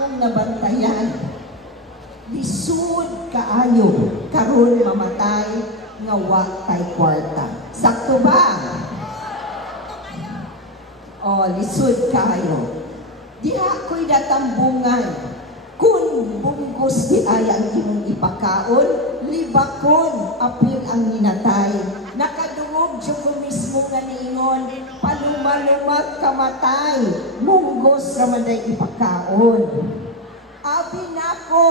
akong nabantayan. Lisod kaayo, karon mamatay, nga wa kay kwarta. Sakto ba? O, lisod kaayo. Diha ko'y datambungan. Kung bunggos di ay ang imong ipakaon, libakon, apil ang ninatay. Nakadungog siya ko mismo nga niingon, paluma-lumag kamatay, bunggos ramanday ipakaon. Abi nako,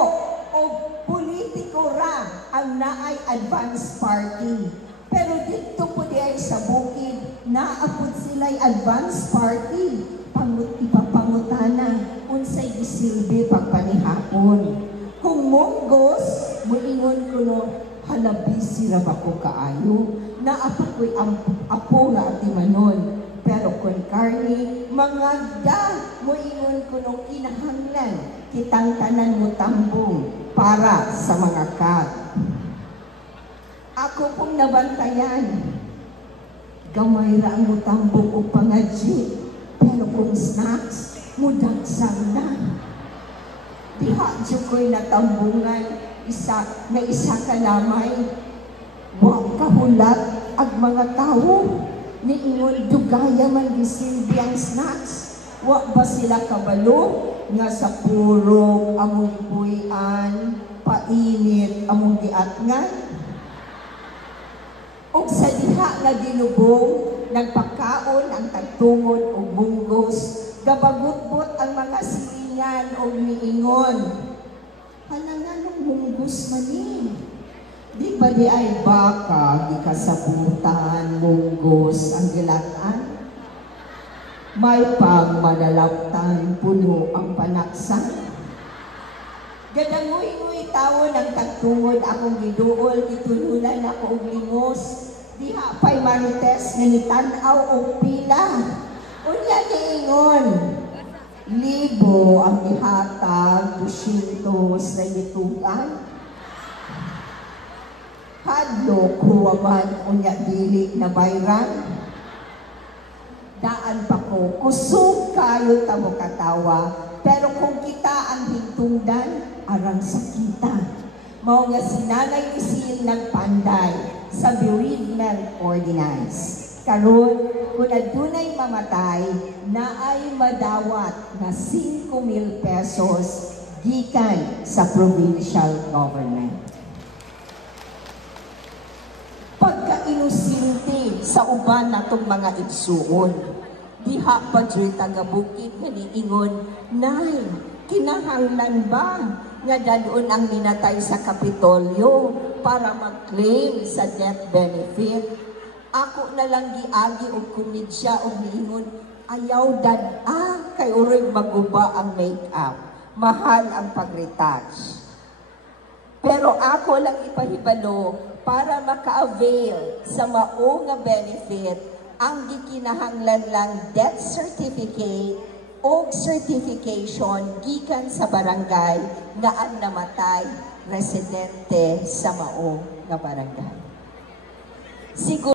o politiko ra ang naay advance party. Pero dito po di ay sa bukid, naapod sila'y advance party. Ipapangutana, unsay gisilbi pagpanihapon. Kung monggos, muingon ko no, halabisi ra ba ko kaayo, naapo ko'y apo nga atimanon. Pero kung karni, mga da, muingon ko no, kinahanglan, kitang tanan mo tambong para sa mga kag. Ako pong nabantayan, gamay ra ang mutambong o pangadji. Pero kung snacks, mudagsang na. Diha dyan ko'y natambungan, isa ka lamay. Huwag kahulat ang mga tao. Niingon, dugaya man gisilbi ang snacks. Huwag ba sila kabalo? Nga sa purong among buyan, painit among giatngan. O sa diha nga ginubong, nagpakaon ang tagtungod o bunggos, gabagot-bot ang mga silingan o niingon. Halangan ng bunggos mani. Di ba di ay baka, di kasabutan, bunggos ang gilatan? May pang madalaptan, puno ang panaksan. Gadangoy-ngoy tao ng tagtungod akong giduol, gitululan ako og lingos. Diha pa'y marites nga nitanaw o pila. Unya niingon, 1,000 ang ihatag, 200 na itugan. Hadlok huwaman unya dili na bayran. Daan pa ko, kusog kayo tamo katawa. Pero kung kita ang hintungdan, arang sakita. Mao nga sinanay isin nagpanday sa bereavement ordinance. Karon, kung adunay mamatay, naay madawat na 5,000 pesos gikan sa provincial government. Pagka-inusinti sa uban natong mga igsuon, diha pa diri taga-bukid nga niingon, nay, kinahanglan ba nga dadon ang minatay sa Kapitolyo para mag-claim sa death benefit? Ako na lang giagi og komedya og niingon, ayaw dad-a kay uroy maguba ang make-up. Mahal ang pag-retouch. Pero ako lang ipahibalo para maka-avail sa mao nga benefit, ang gikinahanglan lang death certificate o certification gikan sa barangay nga ang namatay residente sa mao nga barangay. Siguro